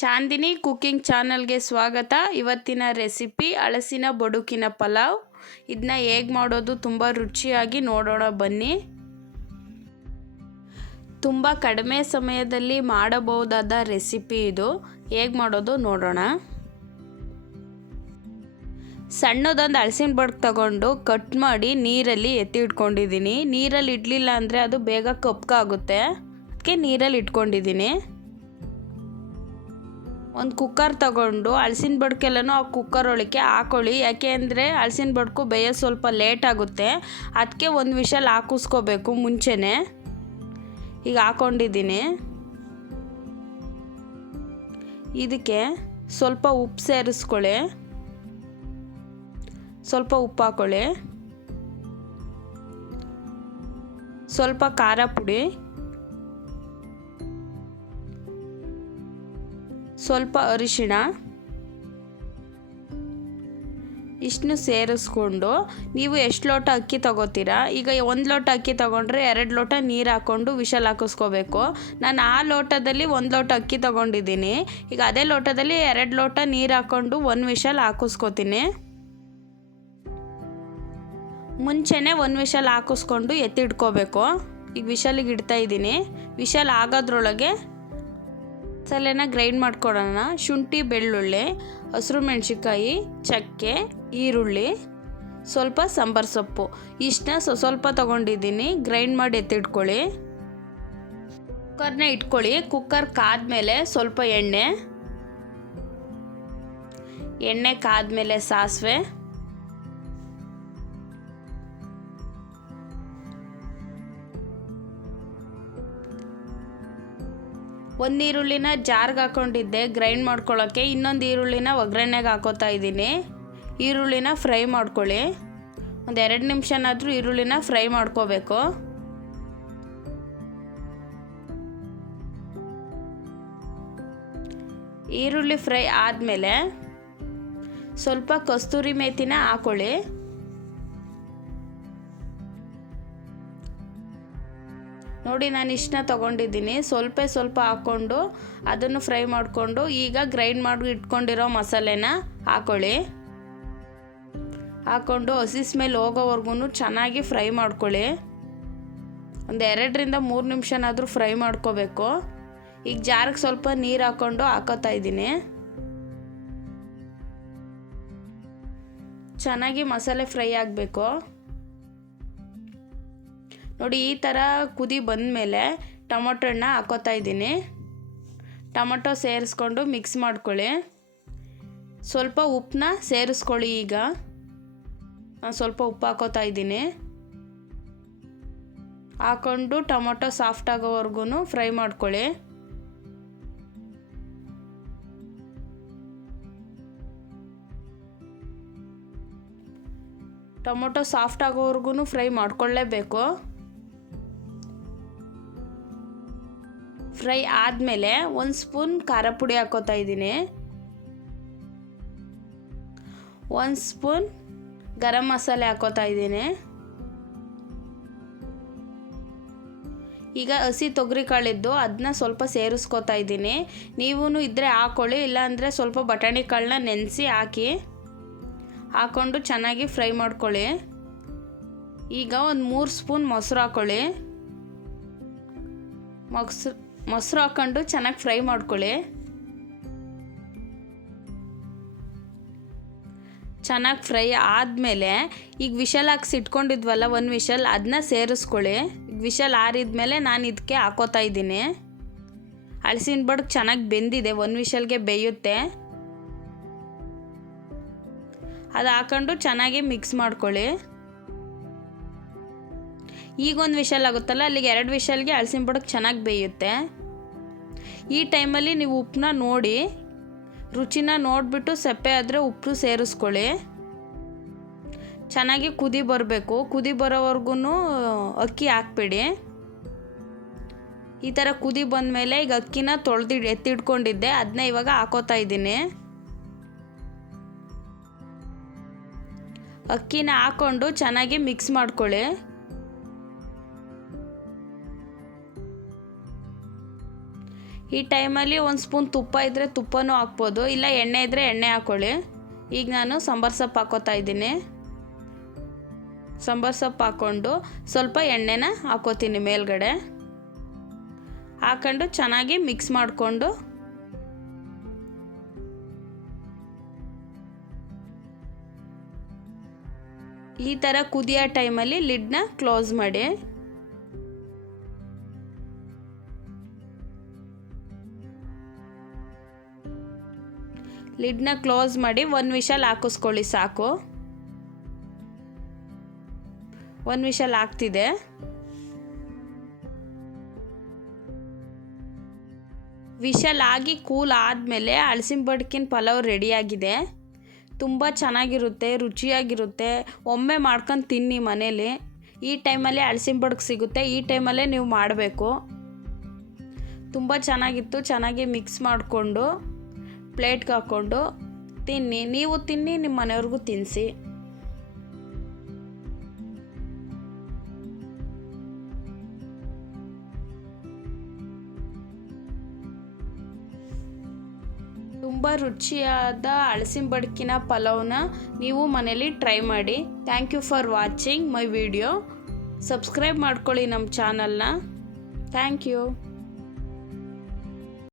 Chandni cooking ಚಾನಲ್ಗೆ ಸ್ವಾಗತ. ಇವತ್ತಿನ ರೆಸಿಪಿ ಹಳಸಿನ ಬಡುಕಿನ ಪಲಾವ್. ಇದನ್ನ ಹೇಗೆ ಮಾಡೋದು ತುಂಬ ರುಚಿಯಾಗಿ ನೋಡೋಣ ಬನ್ನಿ. ತುಂಬ ಕಡಿಮೆ ಸಮಯದಲ್ಲಿ ಮಾಡಬಹುದಾದ ರೆಸಿಪಿ ಇದು. ಹೇಗೆ ಮಾಡೋದು ನೋಡೋಣ. ಸಣ್ಣದೊಂದು ಹಳಸಿನ ಬಡ್ಕ್ ತಗೊಂಡು ಕಟ್ ಮಾಡಿ ನೀರಲ್ಲಿ ಎತ್ತಿ ಇಟ್ಕೊಂಡಿದ್ದೀನಿ. ನೀರಲ್ಲಿ ಇಡಲಿಲ್ಲ ಅಂದರೆ ಅದು ಬೇಗ ಕಪ್ಕಾಗುತ್ತೆ ಅದಕ್ಕೆ ನೀರಲ್ಲಿ ಇಟ್ಕೊಂಡಿದ್ದೀನಿ. ಒಂದು ಕುಕ್ಕರ್ ತಗೊಂಡು ಹಲಸಿನ ಬಡ್ಕೆಲ್ಲನೂ ಆ ಕುಕ್ಕರ್ ಒಳಕ್ಕೆ ಹಾಕೊಳ್ಳಿ. ಯಾಕೆ ಅಂದರೆ ಹಲಸಿನ ಬಡ್ಕು ಬೇಯೋ ಸ್ವಲ್ಪ ಲೇಟ್ ಆಗುತ್ತೆ. ಅದಕ್ಕೆ ಒಂದು ವಿಷಲ್ ಹಾಕಿಸ್ಕೋಬೇಕು ಮುಂಚೆನೇ. ಈಗ ಹಾಕೊಂಡಿದ್ದೀನಿ. ಇದಕ್ಕೆ ಸ್ವಲ್ಪ ಉಪ್ಪು ಸೇರಿಸ್ಕೊಳ್ಳಿ. ಸ್ವಲ್ಪ ಉಪ್ಪು ಹಾಕೊಳ್ಳಿ. ಸ್ವಲ್ಪ ಖಾರ ಪುಡಿ. ಸ್ವಲ್ಪ ಅರಿಶಿಣ. ಇಷ್ಟನ್ನು ಸೇರಿಸ್ಕೊಂಡು ನೀವು ಎಷ್ಟು ಲೋಟ ಅಕ್ಕಿ ತೊಗೋತೀರಾ? ಈಗ ಒಂದು ಲೋಟ ಅಕ್ಕಿ ತೊಗೊಂಡ್ರೆ ಎರಡು ಲೋಟ ನೀರು ಹಾಕ್ಕೊಂಡು ವಿಷಲ್ ಹಾಕಿಸ್ಕೋಬೇಕು. ನಾನು ಆ ಲೋಟದಲ್ಲಿ ಒಂದು ಲೋಟ ಅಕ್ಕಿ ತಗೊಂಡಿದ್ದೀನಿ. ಈಗ ಅದೇ ಲೋಟದಲ್ಲಿ ಎರಡು ಲೋಟ ನೀರು ಹಾಕ್ಕೊಂಡು ಒಂದು ವಿಷಲ್ ಹಾಕಿಸ್ಕೋತೀನಿ. ಮುಂಚೆನೇ ಒಂದು ವಿಷಲ್ ಹಾಕಿಸ್ಕೊಂಡು ಎತ್ತಿಡ್ಕೋಬೇಕು ಈಗ ವಿಷಲಿಗೆ ಇಡ್ತಾ ಇದ್ದೀನಿ. ವಿಷಲ್ ಆಗೋದ್ರೊಳಗೆ ಮಸಾಲೆನ ಗ್ರೈಂಡ್ ಮಾಡ್ಕೊಡೋಣ ಶುಂಠಿ, ಬೆಳ್ಳುಳ್ಳಿ, ಹಸಿರು ಮೆಣಸಿನ್ಕಾಯಿ, ಚಕ್ಕೆ, ಈರುಳ್ಳಿ, ಸ್ವಲ್ಪ ಸಾಂಬಾರು ಸೊಪ್ಪು. ಇಷ್ಟನ್ನ ಸ್ವ ಸ್ವಲ್ಪ ತೊಗೊಂಡಿದ್ದೀನಿ. ಗ್ರೈಂಡ್ ಮಾಡಿ ಎತ್ತಿಟ್ಕೊಳ್ಳಿ. ಕುಕ್ಕರ್ನ ಇಟ್ಕೊಳ್ಳಿ. ಕುಕ್ಕರ್ ಕಾದ್ಮೇಲೆ ಸ್ವಲ್ಪ ಎಣ್ಣೆ. ಎಣ್ಣೆ ಕಾದ್ಮೇಲೆ ಸಾಸಿವೆ. ಒಂದು ಈರುಳ್ಳಿನ ಜಾರ್ಗೆ ಹಾಕೊಂಡಿದ್ದೆ ಗ್ರೈಂಡ್ ಮಾಡ್ಕೊಳ್ಳೋಕ್ಕೆ ಇನ್ನೊಂದು ಈರುಳ್ಳಿನ ಒಗ್ಗರಣೆಗೆ ಹಾಕೋತಾ ಇದ್ದೀನಿ. ಈರುಳ್ಳಿನ ಫ್ರೈ ಮಾಡ್ಕೊಳ್ಳಿ. ಒಂದು ಎರಡು ನಿಮಿಷನಾದರೂ ಈರುಳ್ಳಿನ ಫ್ರೈ ಮಾಡ್ಕೋಬೇಕು. ಈರುಳ್ಳಿ ಫ್ರೈ ಆದಮೇಲೆ ಸ್ವಲ್ಪ ಕಸ್ತೂರಿ ಮೇಥಿನ ಹಾಕೊಳ್ಳಿ. ನೋಡಿ, ನಾನು ಇಷ್ಟನ್ನ ತೊಗೊಂಡಿದ್ದೀನಿ. ಸ್ವಲ್ಪ ಸ್ವಲ್ಪ ಹಾಕ್ಕೊಂಡು ಅದನ್ನು ಫ್ರೈ ಮಾಡಿಕೊಂಡು ಈಗ ಗ್ರೈಂಡ್ ಮಾಡಿ ಇಟ್ಕೊಂಡಿರೋ ಮಸಾಲೆನ ಹಾಕೊಳ್ಳಿ. ಹಾಕ್ಕೊಂಡು ಹಸಿ ಸ್ಮೆಲ್ ಹೋಗೋವರೆಗೂ ಚೆನ್ನಾಗಿ ಫ್ರೈ ಮಾಡ್ಕೊಳ್ಳಿ. ಒಂದು ಎರಡರಿಂದ ಮೂರು ನಿಮಿಷನಾದರೂ ಫ್ರೈ ಮಾಡ್ಕೋಬೇಕು. ಈಗ ಜಾರಿಗೆ ಸ್ವಲ್ಪ ನೀರು ಹಾಕ್ಕೊಂಡು ಹಾಕೋತಾ ಇದ್ದೀನಿ. ಚೆನ್ನಾಗಿ ಮಸಾಲೆ ಫ್ರೈ ಆಗಬೇಕು. ನೋಡಿ, ಈ ಥರ ಕುದಿ ಬಂದಮೇಲೆ ಟೊಮೊಟೊ ಹಣ್ಣ ಹಾಕೋತಾ ಇದ್ದೀನಿ. ಟೊಮೊಟೊ ಸೇರಿಸ್ಕೊಂಡು ಮಿಕ್ಸ್ ಮಾಡ್ಕೊಳ್ಳಿ. ಸ್ವಲ್ಪ ಉಪ್ಪನ್ನ ಸೇರಿಸ್ಕೊಳ್ಳಿ ಈಗ. ನಾನು ಸ್ವಲ್ಪ ಉಪ್ಪು ಹಾಕೋತಾ ಇದ್ದೀನಿ. ಹಾಕೊಂಡು ಟೊಮೊಟೊ ಸಾಫ್ಟ್ ಆಗೋವರೆಗೂ ಫ್ರೈ ಮಾಡ್ಕೊಳ್ಳಿ. ಟೊಮೊಟೊ ಸಾಫ್ಟ್ ಆಗೋವರೆಗೂ ಫ್ರೈ ಮಾಡ್ಕೊಳ್ಳೇಬೇಕು. ಫ್ರೈ ಆದಮೇಲೆ ಒಂದು ಸ್ಪೂನ್ ಖಾರ ಪುಡಿ ಹಾಕೋತಾ ಇದ್ದೀನಿ. ಒಂದು ಸ್ಪೂನ್ ಗರಂ ಮಸಾಲೆ ಹಾಕೋತಾ ಇದ್ದೀನಿ. ಈಗ ಹಸಿ ತೊಗರಿ ಕಾಳಿದ್ದು ಅದನ್ನ ಸ್ವಲ್ಪ ಸೇರಿಸ್ಕೋತಾ ಇದ್ದೀನಿ. ನೀವೂ ಇದ್ದರೆ ಹಾಕೊಳ್ಳಿ, ಇಲ್ಲಾಂದರೆ ಸ್ವಲ್ಪ ಬಟಾಣಿ ಕಾಳನ್ನ ನೆನೆಸಿ ಹಾಕಿ ಹಾಕ್ಕೊಂಡು ಚೆನ್ನಾಗಿ ಫ್ರೈ ಮಾಡ್ಕೊಳ್ಳಿ. ಈಗ ಒಂದು ಮೂರು ಸ್ಪೂನ್ ಮೊಸರು ಹಾಕ್ಕೊಳ್ಳಿ ಮೊಸರು ಮೊಸರು ಹಾಕ್ಕೊಂಡು ಚೆನ್ನಾಗಿ ಫ್ರೈ ಮಾಡ್ಕೊಳ್ಳಿ. ಚೆನ್ನಾಗಿ ಫ್ರೈ ಆದಮೇಲೆ ಈಗ ವಿಷಲ್ ಹಾಕ್ಸಿ ಇಟ್ಕೊಂಡಿದ್ವಲ್ಲ ಒಂದು ವಿಷಲ್ ಅದನ್ನ ಸೇರಿಸ್ಕೊಳ್ಳಿ. ಈಗ ವಿಷಲ್ ಆರಿದ್ಮೇಲೆ ನಾನು ಇದಕ್ಕೆ ಹಾಕೋತಾ ಇದ್ದೀನಿ. ಹಳಸಿನ ಬಡ್ಗೆ ಚೆನ್ನಾಗಿ ಬೆಂದಿದೆ, ಒಂದು ವಿಷಲ್ಗೆ ಬೇಯುತ್ತೆ. ಅದು ಹಾಕೊಂಡು ಚೆನ್ನಾಗಿ ಮಿಕ್ಸ್ ಮಾಡ್ಕೊಳ್ಳಿ. ಈಗ ಒಂದು ವಿಷಲ್ ಆಗುತ್ತಲ್ಲ, ಅಲ್ಲಿಗೆ ಎರಡು ವಿಷಲ್ಗೆ ಹಳಸಿನ ಬಡಕ್ ಚೆನ್ನಾಗಿ ಬೇಯುತ್ತೆ. ಈ ಟೈಮಲ್ಲಿ ನೀವು ಉಪ್ಪನ್ನ ನೋಡಿ, ರುಚಿನ ನೋಡಿಬಿಟ್ಟು ಸಪ್ಪೆ ಆದರೆ ಉಪ್ಪು ಸೇರಿಸ್ಕೊಳ್ಳಿ. ಚೆನ್ನಾಗಿ ಕುದಿ ಬರಬೇಕು. ಕುದಿ ಬರೋವರೆಗೂ ಅಕ್ಕಿ ಹಾಕ್ಬೇಡಿ. ಈ ಥರ ಕುದಿ ಬಂದಮೇಲೆ ಈಗ ಅಕ್ಕಿನ ತೊಳೆದಿ ಎತ್ತಿಟ್ಕೊಂಡಿದ್ದೆ. ಅದನ್ನ ಇವಾಗ ಹಾಕೋತಾ ಇದ್ದೀನಿ. ಅಕ್ಕಿನ ಹಾಕ್ಕೊಂಡು ಚೆನ್ನಾಗಿ ಮಿಕ್ಸ್ ಮಾಡ್ಕೊಳ್ಳಿ. ಈ ಟೈಮಲ್ಲಿ ಒಂದು ಸ್ಪೂನ್ ತುಪ್ಪ ಇದ್ದರೆ ತುಪ್ಪನೂ ಹಾಕ್ಬೋದು, ಇಲ್ಲ ಎಣ್ಣೆ ಇದ್ದರೆ ಎಣ್ಣೆ ಹಾಕ್ಕೊಳ್ಳಿ ಈಗ ನಾನು ಸಾಂಬಾರು ಸೊಪ್ಪು ಹಾಕೋತಾ ಇದ್ದೀನಿ. ಸಾಂಬಾರು ಸೊಪ್ಪು ಹಾಕ್ಕೊಂಡು ಸ್ವಲ್ಪ ಎಣ್ಣೆನ ಹಾಕೋತೀನಿ ಮೇಲ್ಗಡೆ. ಹಾಕೊಂಡು ಚೆನ್ನಾಗಿ ಮಿಕ್ಸ್ ಮಾಡಿಕೊಂಡು ಈ ಥರ ಕುದಿಯೋ ಟೈಮಲ್ಲಿ ಲಿಡ್ನ ಕ್ಲೋಸ್ ಮಾಡಿ. ಲಿಡ್ನ ಕ್ಲೋಸ್ ಮಾಡಿ ಒಂದು ವಿಷಲ್ ಹಾಕಿಸ್ಕೊಳ್ಳಿ, ಸಾಕು. ಒಂದು ವಿಷಲ್ ಆಗ್ತಿದೆ. ವಿಷಲ್ ಆಗಿ ಕೂಲ್ ಆದಮೇಲೆ ಹಳಸಿನ ಬಡ್ಕಿನ ಪಲಾವ್ ರೆಡಿಯಾಗಿದೆ. ತುಂಬ ಚೆನ್ನಾಗಿರುತ್ತೆ, ರುಚಿಯಾಗಿರುತ್ತೆ. ಒಮ್ಮೆ ಮಾಡ್ಕೊಂಡು ತಿನ್ನಿ ಮನೇಲಿ. ಈ ಟೈಮಲ್ಲಿ ಹಳಸಿನ ಬಡ್ಕ್ ಸಿಗುತ್ತೆ, ಈ ಟೈಮಲ್ಲೇ ನೀವು ಮಾಡಬೇಕು. ತುಂಬ ಚೆನ್ನಾಗಿತ್ತು, ಚೆನ್ನಾಗಿ ಮಿಕ್ಸ್ ಮಾಡಿಕೊಂಡು. ಪ್ಲೇಟ್ಗೆ ಹಾಕ್ಕೊಂಡು ತಿನ್ನಿ. ನೀವು ತಿನ್ನಿ, ನಿಮ್ಮ ಮನೆಯವ್ರಿಗೂ ತಿನ್ನಿಸಿ ತುಂಬ ರುಚಿಯಾದ ಹಳಸಿನ ಬಡ್ಕಿನ ಪಲಾವ್ನ ನೀವು ಮನೇಲಿ ಟ್ರೈ ಮಾಡಿ. Thank you for watching my video. Subscribe ಮಾಡ್ಕೊಳ್ಳಿ ನಮ್ಮ ಚಾನಲ್ನ. Thank you.